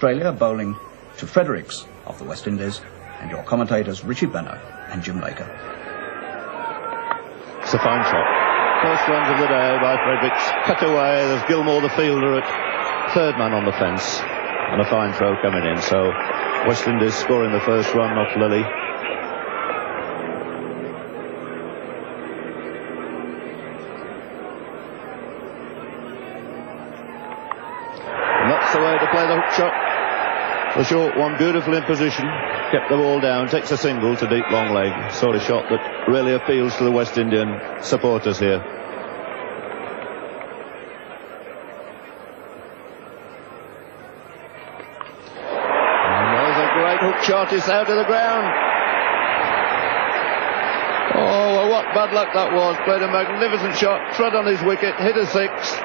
Australia bowling to Fredericks of the West Indies, and your commentators Richie Benno and Jim Laker. It's a fine shot. First runs of the day by Fredericks. Cut away. There's Gilmore, the fielder, at third man on the fence. And a fine throw coming in. So West Indies scoring the first run off Lilly. And that's the way to play the hook shot. The short one, beautiful in position, kept the ball down, takes a single to deep long leg. Sort of shot that really appeals to the West Indian supporters here. And there's a great hook shot, it's out of the ground. Oh, well, what bad luck that was. Played a magnificent shot, tread on his wicket, hit a six.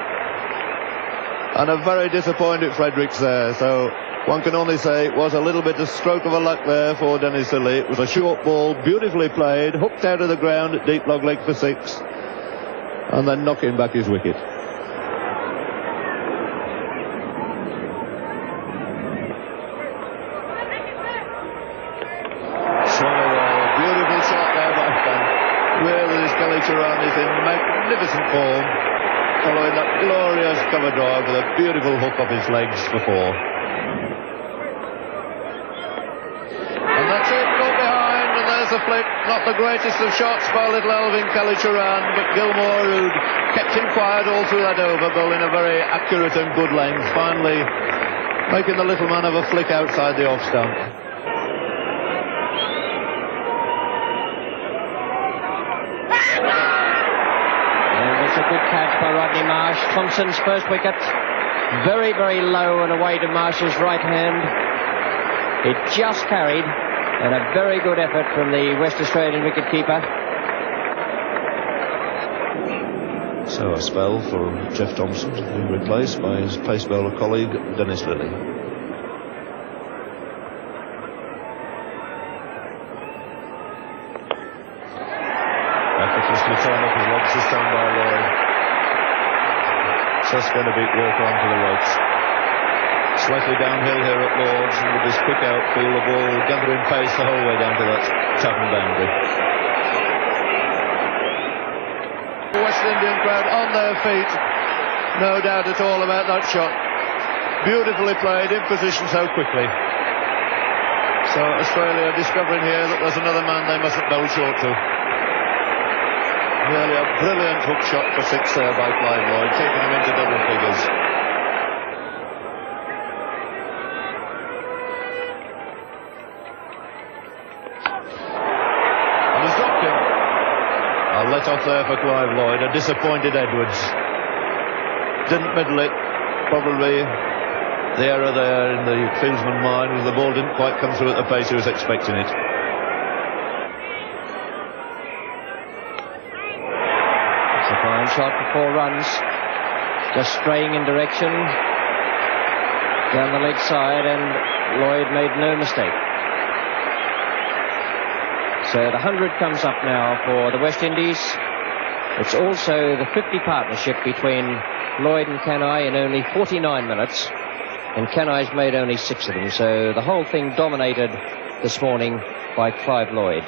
And a very disappointed Fredericks there, so one can only say it was a little bit of stroke of a luck there for Dennis Lilly. It was a short ball, beautifully played, hooked out of the ground at deep long leg for six, and then knocking back his wicket. Swung away, beautiful shot there by Khan. Really, this Kallicharran is in magnificent form, following that glorious cover drive with a beautiful hook off his legs for four. A flick, not the greatest of shots by little Alvin Kallicharran, but Gilmore, who'd kept him quiet all through that over, bowling a very accurate and good length, finally making the little man have a flick outside the off stump. And it's a good catch by Rodney Marsh. Thompson's first wicket, very, very low and away to Marsh's right hand. It just carried. And a very good effort from the West Australian wicketkeeper. So a spell for Jeff Thomson, being replaced by his pace bowler colleague Dennis Lilly. Effortlessly thrown up his legs this time by Lloyd. Just going to beat Walker onto the ropes. Slightly downhill here at Lord's, and with this quick outfield, the ball gathering pace the whole way down to that Chatham boundary. The West Indian crowd on their feet, no doubt at all about that shot. Beautifully played, in position so quickly. So Australia discovering here that there's another man they mustn't bowl short to. Really a brilliant hook shot for six there by Clive Lloyd, taking him into double figures. Let off there for Clive Lloyd. A disappointed Edwards. Didn't middle it. Probably the error there in the fieldsman's mind was the ball didn't quite come through at the pace he was expecting it. It's a fine shot for 4 runs. Just straying in direction down the leg side, and Lloyd made no mistake. So the 100 comes up now for the West Indies. It's also the 50 partnership between Lloyd and Kanhai in only 49 minutes. And Kanhai's made only 6 of them. So the whole thing dominated this morning by Clive Lloyd.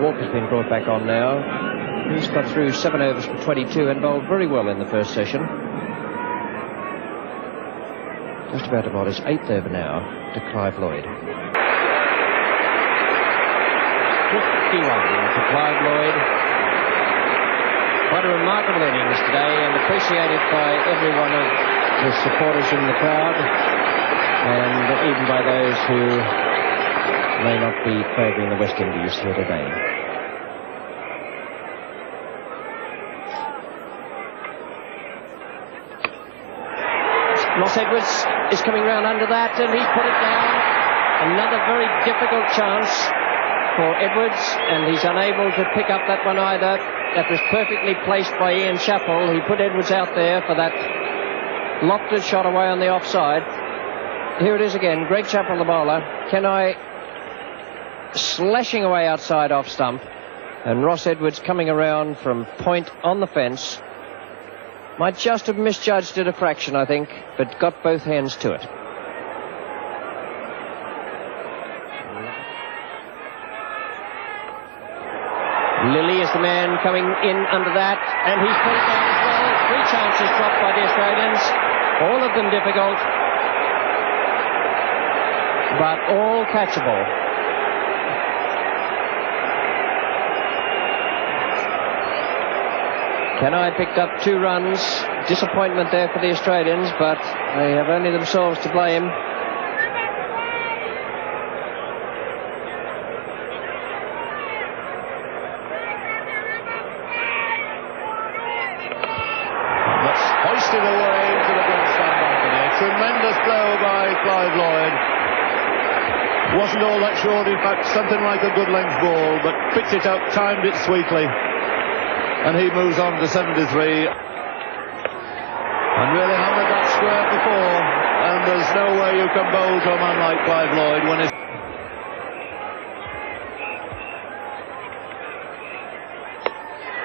Walker's been brought back on now. He's got through 7 overs for 22 and bowled very well in the first session. Just about his 8th over now to Clive Lloyd. 51 to Clive Lloyd. Quite a remarkable innings today, and appreciated by every one of the supporters in the crowd, and even by those who may not be favouring the West Indies here today. Ross Edwards is coming round under that, and he's put it down. Another very difficult chance for Edwards, and he's unable to pick up that one either. That was perfectly placed by Ian Chappell. He put Edwards out there for that lofted shot away on the offside. Here it is again. Greg Chappell, the bowler. Kanhai slashing away outside off stump, and Ross Edwards coming around from point on the fence. Might just have misjudged it a fraction, I think, but got both hands to it. Lilly is the man coming in under that, and he's put it down as well. 3 chances dropped by the Australians, all of them difficult, but all catchable. Kenai picked up 2 runs. Disappointment there for the Australians, but they have only themselves to blame. Hoisted away to the grandstand balcony. A tremendous blow by Clive Lloyd. Wasn't all that short, in fact, something like a good length ball, but picked it up, timed it sweetly, and he moves on to 73. And really hammered that square before, and there's no way you can bowl to a man like Clive Lloyd when it's...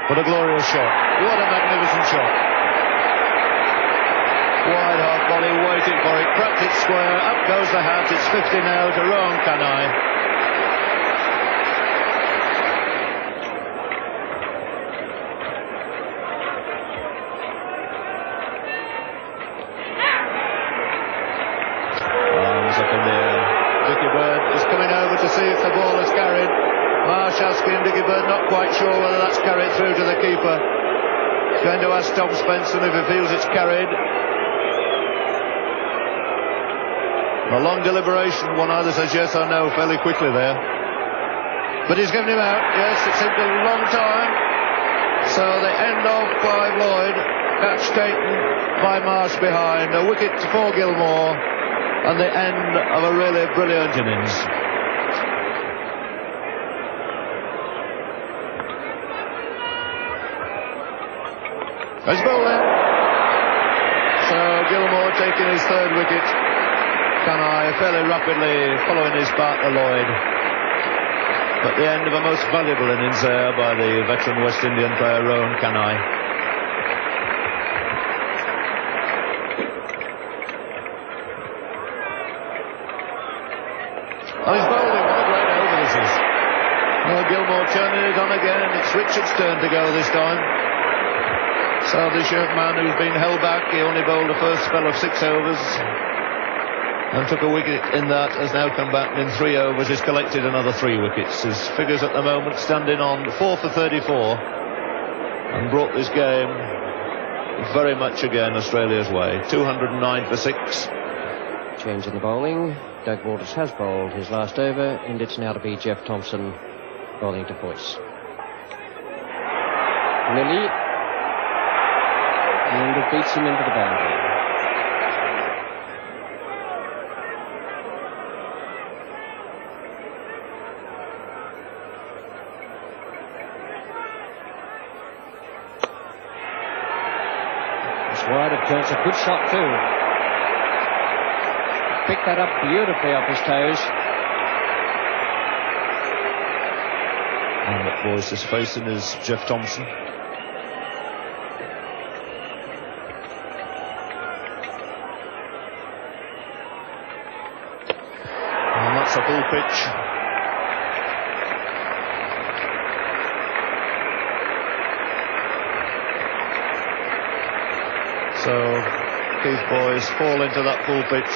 What a glorious shot. What a magnificent shot. Wide half volley, waiting for it, cracked it square, up goes the hat, it's 50 now to Rohan Kanhai. Arms up in the air. Dickie Bird is coming over to see if the ball is carried. Marsh asking Dickie Bird, not quite sure whether that's carried through to the keeper. He's going to ask Tom Spencer if he feels it's carried. A long deliberation, one either says yes or no fairly quickly there. But he's given him out, yes, it seemed a long time. So the end of Clive Lloyd, catch taken by Marsh behind, a wicket for Gilmore, and the end of a really brilliant innings. He's bowling. So Gilmore taking his 3rd wicket. Kanhai fairly rapidly following his partner Lloyd. But the end of a most valuable innings there by the veteran West Indian player Rohan Kanhai. And he's bowling, what a great over this is. Well, Gilmore turning it on again. It's Richard's turn to go this time. So this young man who's been held back, he only bowled the first spell of 6 overs. And took a wicket in that, has now come back in 3 overs, he's collected another 3 wickets. His figures at the moment standing on 4 for 34 and brought this game very much again Australia's way. 209 for 6. Change in the bowling. Doug Waters has bowled his last over, and it's now to be Jeff Thompson bowling to Foyce. Lilly, and it beats him into the boundary. Wide of Jones, a good shot too. Picked that up beautifully off his toes. And what voice is facing is Jeff Thompson. And that's a full pitch. So Keith Boyce fall into that full pitch.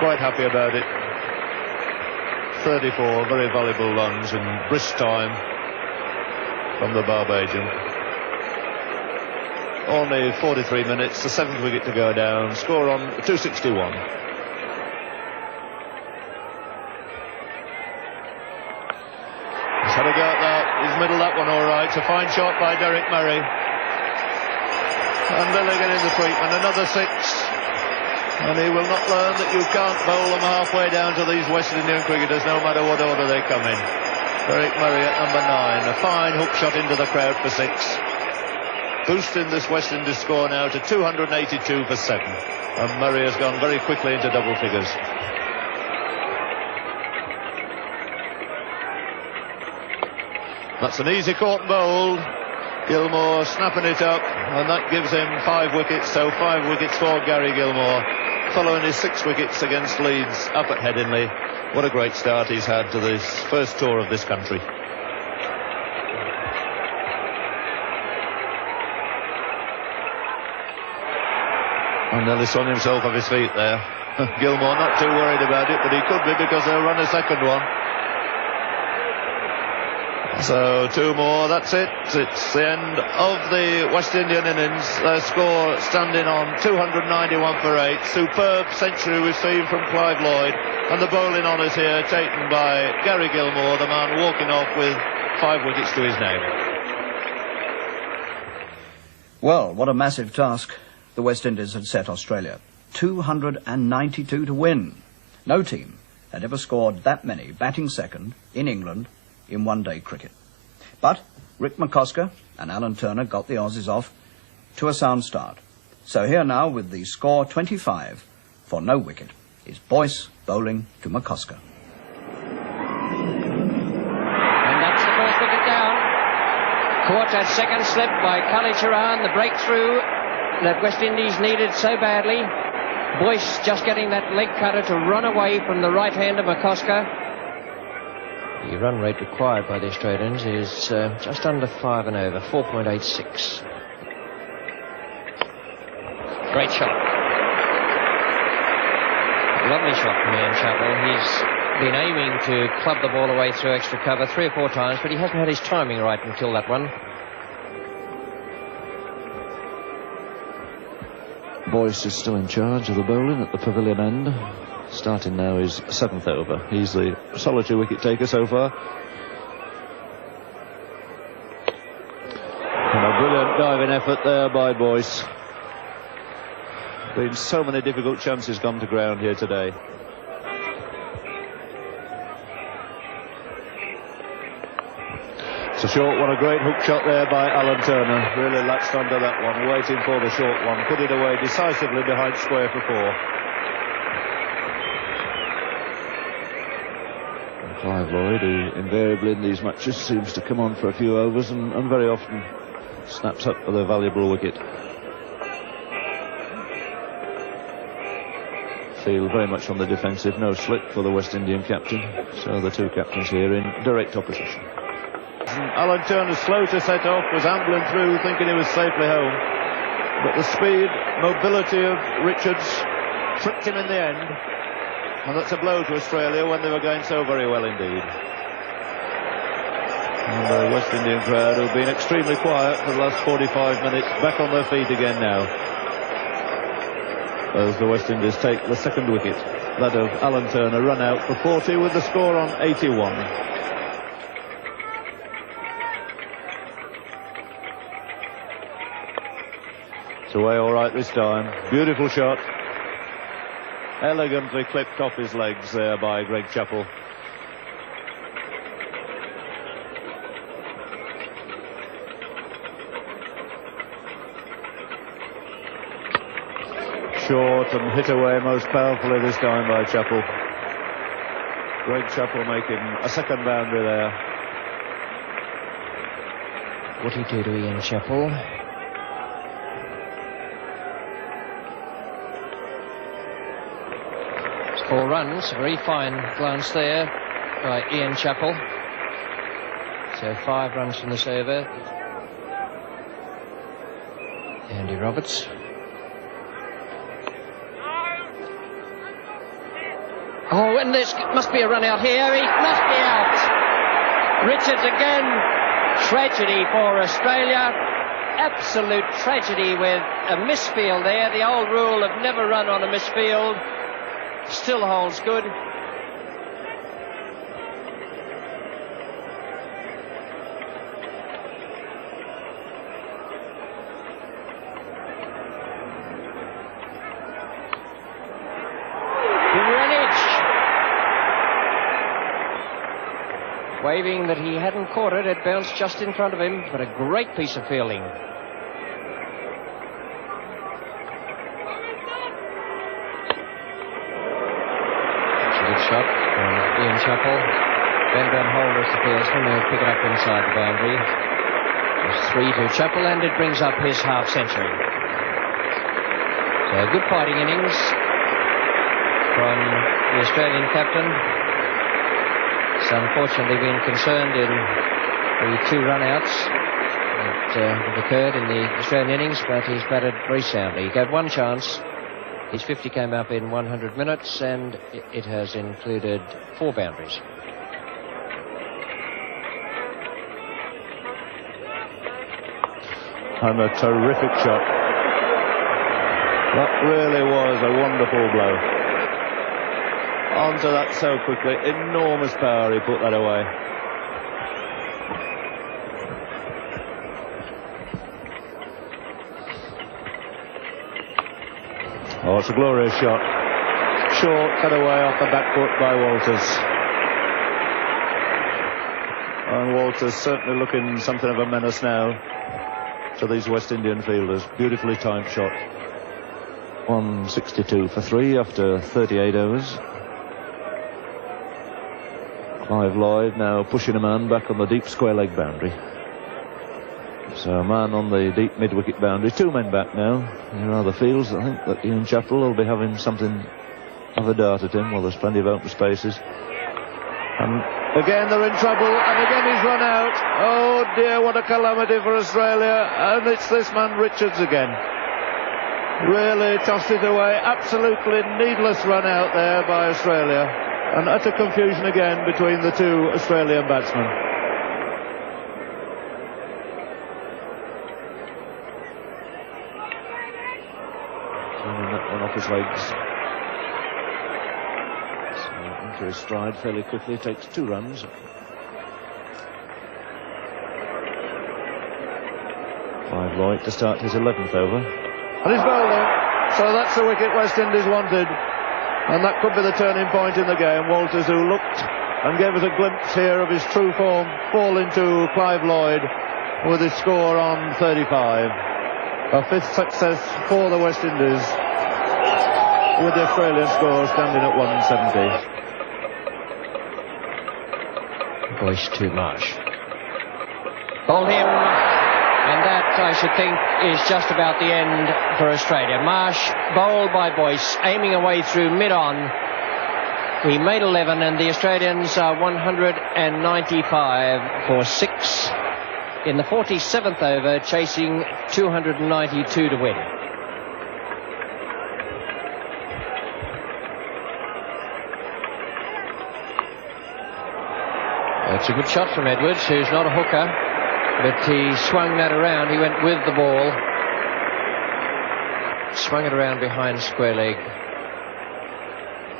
Quite happy about it. 34 very valuable runs in brisk time from the Barbadian. Only 43 minutes, the 7th wicket to go down. Score on 261. He's had a go at that. He's middled that one all right. It's a fine shot by Derek Murray. And Lilly getting the treatment, another 6. And he will not learn that you can't bowl them halfway down to these West Indian cricketers, no matter what order they come in. Derek Murray at number 9, a fine hook shot into the crowd for 6. Boosting this West Indies score now to 282 for 7. And Murray has gone very quickly into double figures. That's an easy caught and bowled. Gilmore snapping it up, and that gives him 5 wickets, so 5 wickets for Gary Gilmore. following his 6 wickets against Leeds up at Headingley. What a great start he's had to this first tour of this country. And nearly swung himself off his feet there. Gilmore not too worried about it, but he could be, because they'll run a second one. So 2 more, that's it. It's the end of the West Indian innings. Their score standing on 291 for 8. Superb century we've seen from Clive Lloyd. And the bowling honours here taken by Gary Gilmore, the man walking off with 5 wickets to his name. Well, what a massive task the West Indies had set Australia. 292 to win. No team had ever scored that many batting second in England in one-day cricket. But Rick McCosker and Alan Turner got the Aussies off to a sound start. So here now, with the score 25 for no wicket, is Boyce bowling to McCosker. And that's the first wicket down. Caught at second slip by Kallicharran, the breakthrough that West Indies needed so badly. Boyce just getting that leg cutter to run away from the right hand of McCosker. The run rate required by the Australians is just under 5 and over, 4.86. Great shot. Lovely shot from Ian Chappell. He's been aiming to club the ball away through extra cover 3 or 4 times, but he hasn't had his timing right until that one. Boyce is still in charge of the bowling at the pavilion end. Starting now his 7th over. He's the solitary wicket taker so far. And a brilliant diving effort there by Boyce. Been so many difficult chances gone to ground here today. It's a short one, a great hook shot there by Alan Turner. Really latched onto that one, waiting for the short one. Put it away decisively behind square for 4. And Clive Lloyd, who invariably in these matches seems to come on for a few overs and very often snaps up with a valuable wicket. Field very much on the defensive, no slip for the West Indian captain. So the 2 captains here in direct opposition. Alan Turner, slow to set off, was ambling through thinking he was safely home, but the speed, mobility of Richards tricked him in the end, and that's a blow to Australia when they were going so very well indeed. And the West Indian crowd, who've been extremely quiet for the last 45 minutes, back on their feet again now, as the West Indies take the 2nd wicket, that of Alan Turner, run out for 40 with the score on 81. Away all right this time. Beautiful shot. Elegantly clipped off his legs there by Greg Chappell. Short and hit away most powerfully this time by Chappell. Greg Chappell making a 2nd boundary there. What did he do to Ian Chappell? 4 runs, very fine glance there by Ian Chappell. So 5 runs from this over. Andy Roberts. Oh, and this must be a run out here. He must be out. Richards again. Tragedy for Australia. Absolute tragedy with a misfield there. The old rule of never run on a misfield still holds good. Waving that he hadn't caught it, it bounced just in front of him, but a great piece of fielding. Good shot from Ian Chappell. Ben Van Holders the fieldsman, will pick it up inside the boundary. It's 3 to Chappell, and it brings up his half century. So good fighting innings. the Australian captain. He's unfortunately been concerned in the 2 run-outs that have occurred in the Australian innings, but he's batted very soundly. He gave 1 chance. His 50 came up in 100 minutes, and it has included 4 boundaries. And a terrific shot. That really was a wonderful blow. Onto that so quickly. Enormous power, he put that away. Oh, it's a glorious shot. Short, cut away off the back foot by Walters. And Walters certainly looking something of a menace now to these West Indian fielders. Beautifully timed shot. 162 for 3 after 38 overs. Clive Lloyd now pushing a man back on the deep square leg boundary. So a man on the deep mid-wicket boundary. 2 men back now. There are the fields. I think that Ian Chappell will be having something of a dart at him. Well, there's plenty of open spaces. And again they're in trouble, and again he's run out. Oh dear, what a calamity for Australia. And it's this man Richards again. Really tossed it away. Absolutely needless run out there by Australia. And utter confusion again between the 2 Australian batsmen. turning that one off his legs. So into his stride fairly quickly, takes 2 runs. Clive Lloyd to start his 11th over. And he's bowling. So that's the wicket West Indies wanted. And that could be the turning point in the game. Walters, who looked and gave us a glimpse here of his true form, fall into Clive Lloyd with his score on 35. A 5th success for the West Indies, with the Australian score standing at 170. Boyce to Marsh. Bowled him, and that, I should think, is just about the end for Australia. Marsh bowled by Boyce, aiming away through mid-on. He made 11, and the Australians are 195 for 6 in the 47th over, chasing 292 to win. That's a good shot from Edwards, who's not a hooker, but he swung that around. He went with the ball, swung it around behind square leg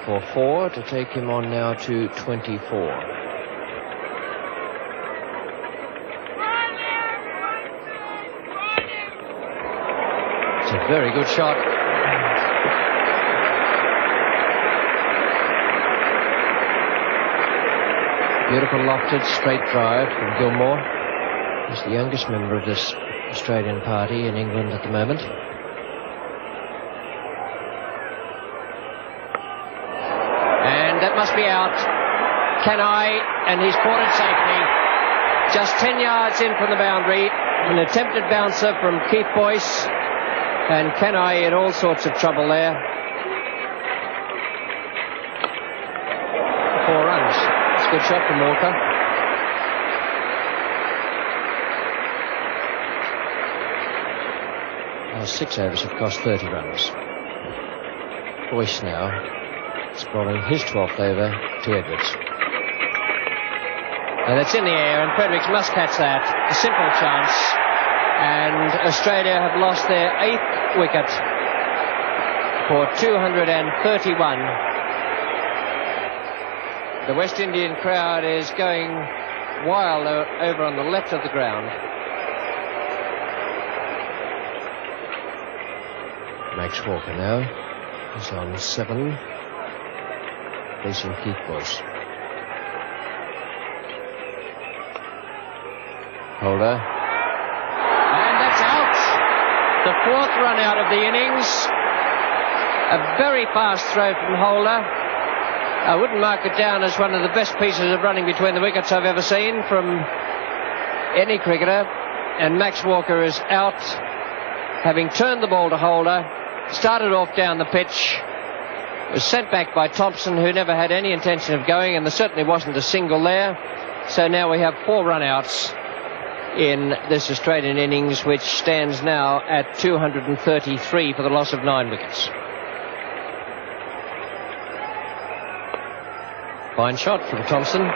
for 4 to take him on now to 24. It's a very good shot. Beautiful lofted straight drive from Gilmore. He's the youngest member of this Australian party in England at the moment. And that must be out. Kanhai, and he's caught it safely. Just 10 yards in from the boundary. An attempted bouncer from Keith Boyce. And Kanhai in all sorts of trouble there. 4 runs. It's a good shot from Walker. Well, 6 overs have cost 30 runs. Boyce now is bowling his 12th over to Edwards. And it's in the air, and Fredericks must catch that. A simple chance. And Australia have lost their 8th wicket for 231. The West Indian crowd is going wild over on the left of the ground. Max Walker now is on 7, facing Keith Boyce. Holder. And that's out. The 4th run out of the innings. A very fast throw from Holder. I wouldn't mark it down as one of the best pieces of running between the wickets I've ever seen from any cricketer. And Max Walker is out, having turned the ball to Holder, started off down the pitch, was sent back by Thompson, who never had any intention of going, and there certainly wasn't a single there. So now we have 4 run-outs in this Australian innings, which stands now at 233 for the loss of 9 wickets. Fine shot from Thompson.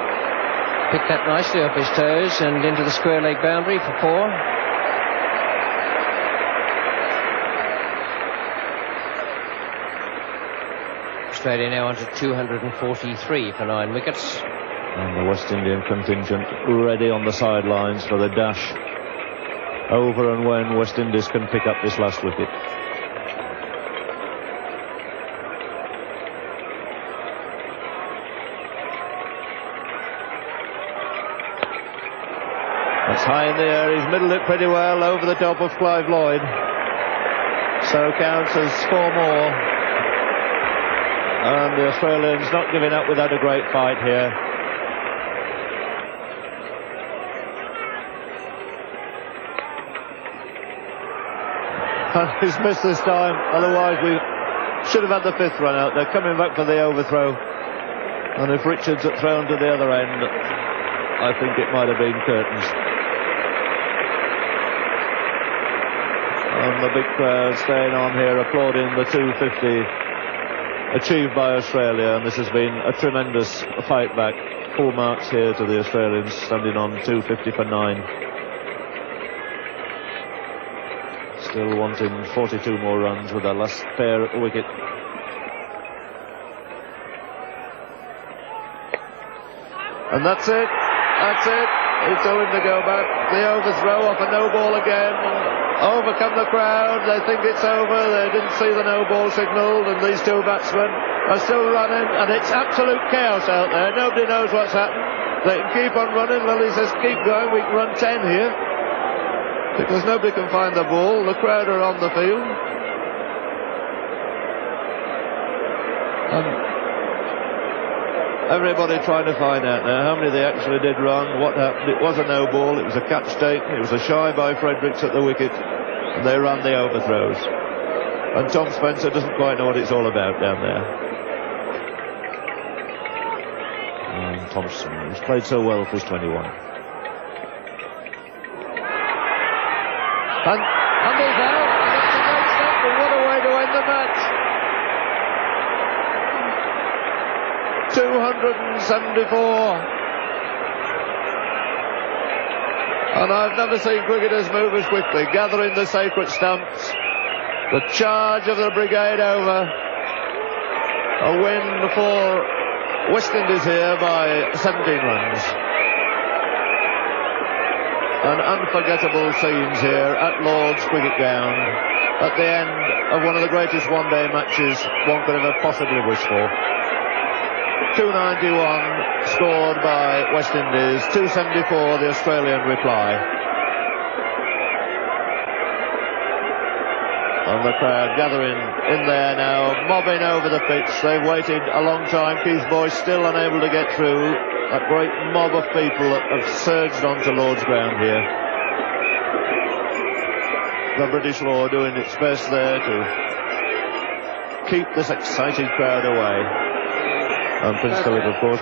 Picked that nicely off his toes and into the square leg boundary for 4. Australia now on to 243 for 9 wickets. And the West Indian contingent ready on the sidelines for the dash over and when West Indies can pick up this last wicket. That's high in the air. He's middled it pretty well over the top of Clive Lloyd. So counts as 4 more. And the Australians not giving up without a great fight here. He's missed this time, otherwise we should have had the 5th run out. They're coming back for the overthrow. And if Richards had thrown to the other end, I think it might have been curtains. And the big crowd staying on here applauding the 250 achieved by Australia, and this has been a tremendous fight back. 4 marks here to the Australians, standing on 250 for 9. Still wanting 42 more runs with their last pair at the wicket. And that's it. That's it. It's owing to go back. The overthrow off a no ball again. Overcome the crowd. They think it's over. They didn't see the no ball signalled, and these 2 batsmen are still running, and it's absolute chaos out there. Nobody knows what's happened. They can keep on running. Lilly says keep going. We can run 10 here, because nobody can find the ball. The crowd are on the field. Everybody trying to find out now how many they actually did run, what happened. It was a no ball, it was a catch taken, it was a shy by Fredericks at the wicket, and they ran the overthrows. And Tom Spencer doesn't quite know what it's all about down there. And Thompson, who's played so well for his 21. And he's out, and it's a great stop, but what a way to end the match. 274. And I've never seen cricketers move as quickly, gathering the sacred stumps. The charge of the brigade over. A win for West Indies here by 17 runs. And unforgettable scenes here at Lord's Cricket Ground at the end of one of the greatest one-day matches one could ever possibly wish for. 291 scored by West Indies, 274 the Australian reply. And the crowd gathering in there now, mobbing over the pitch. They've waited a long time. Keith Boyce still unable to get through. That great mob of people that have surged onto Lord's ground here. The British law doing its best there to keep this excited crowd away. And Prince Philip, of course,